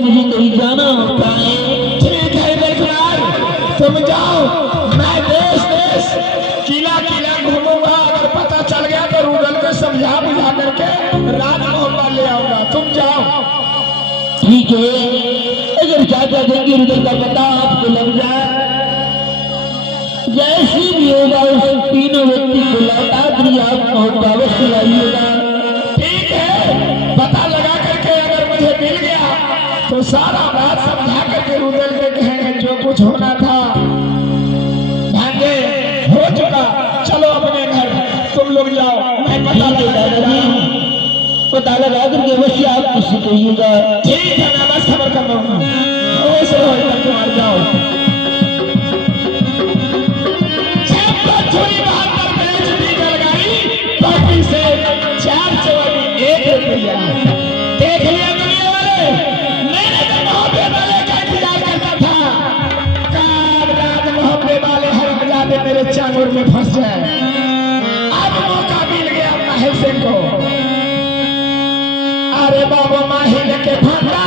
मुझे कहीं जाना होता है। ठीक है देखनार, तुम जाओ, मैं देश देश किला किला घूमूंगा। अगर पता चल गया तो रूदल को समझा बुझा करके राजमहल में ले आऊंगा। तुम जाओ। ठीक है, अगर चाचा देंगे रुदल का पता आपको लग जाए, जैसे भी होगा उस तीनों व्यक्ति को लौटा कर आप महल का अवश्य लाइएगा। ठीक है, पता लगा करके अगर मुझे मिल गया तो सारा बात समझा करके रुदल के कहेंगे जो कुछ होना था भांजे हो चुका। चलो अपने घर, तुम लोग जाओ, मैं पता लगा पता लगा करके अवश्य आप किसी कहिएगा। ठीक है, मैं बस खबर कर लूंगा। तुम्हारे जाओ। छुरी बात पर बेच दी गलगारी, टोपी से 4 चौबी 1 रुपया। देख लिया दुनिया वाले, मैंने तो मोहब्बे वाले का इंतजार करता था। काल रात मोहब्बे वाले हरमजादे मेरे चांगुर में फंस जाए। अब मौका मिल गया माहिल सिंह को। अरे बाबा माहिल के फंदा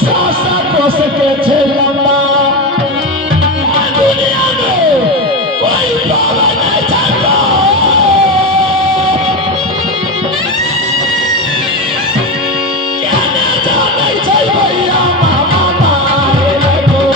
100 कोस के थे लंबा। दुनिया में कोई बाबा नहीं जानता। क्या ना जाने चाहिए भैया मामा मारे को।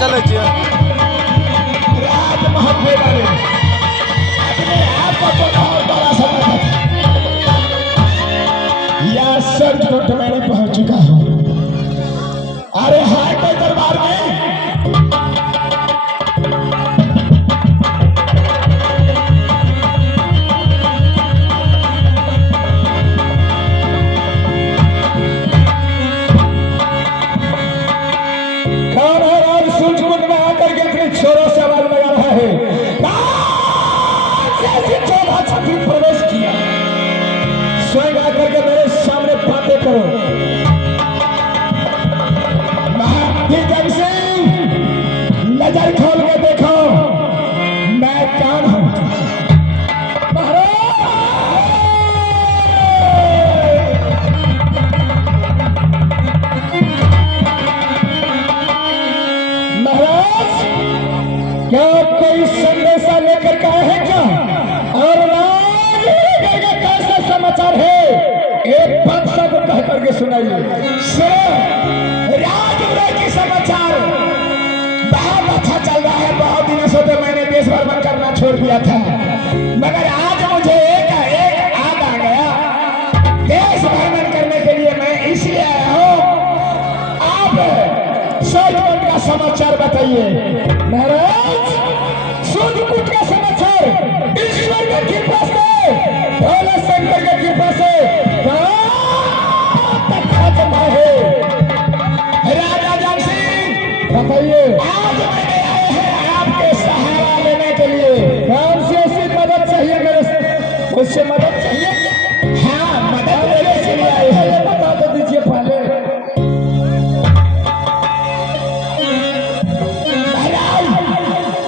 चले छियै राज मोहब्बे वाले अपने आप को बहुत बड़ा समझता था। यह सर कोट मैंने पहुंच चुका हूं। अरे हाय कोई दरबार में छोरों से आवाज लगा रहा है चौथा छत्री प्रवेश किया। स्वयं आकर के मेरे सामने बातें करो। महाराज सिंह नजर खोल के देखो मैं कौन हूं। क्या कोई संदेशा लेकर के आए हैं क्या? और कैसा समाचार है? एक बात सब कह करके सुनाइए। राजउदय की समाचार बहुत अच्छा चल रहा है। बहुत दिनों से तो मैंने देश भ्रमण करना छोड़ दिया था, मगर आज मुझे एक याद आ गया। देश भ्रमण करने के लिए मैं इसलिए आया हूँ। आप सूर्यकुंड का समाचार बताइए। महाराज सूर्यकुंड का समाचार ईश्वर की कृपा से, भोले शंकर की कृपा से राजा जग सिंह बताइए। आज मैंने आए हैं आपके सहारा लेने के लिए। कौन सी ऐसी मदद चाहिए मेरे से? मुझसे मदद चाहिए? हाँ मदद लेने के लिए आए हैं। बता तो दीजिए पहले।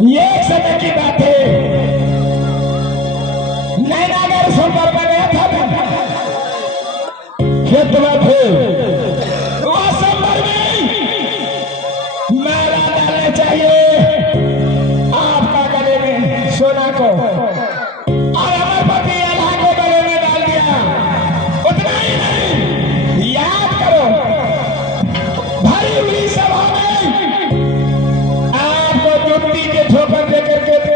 ये एक समय की बात है। नैनागर संपर्क में गया था खेत में थे। वह संपर्क में माला डालना चाहिए आपका गले में सोना को।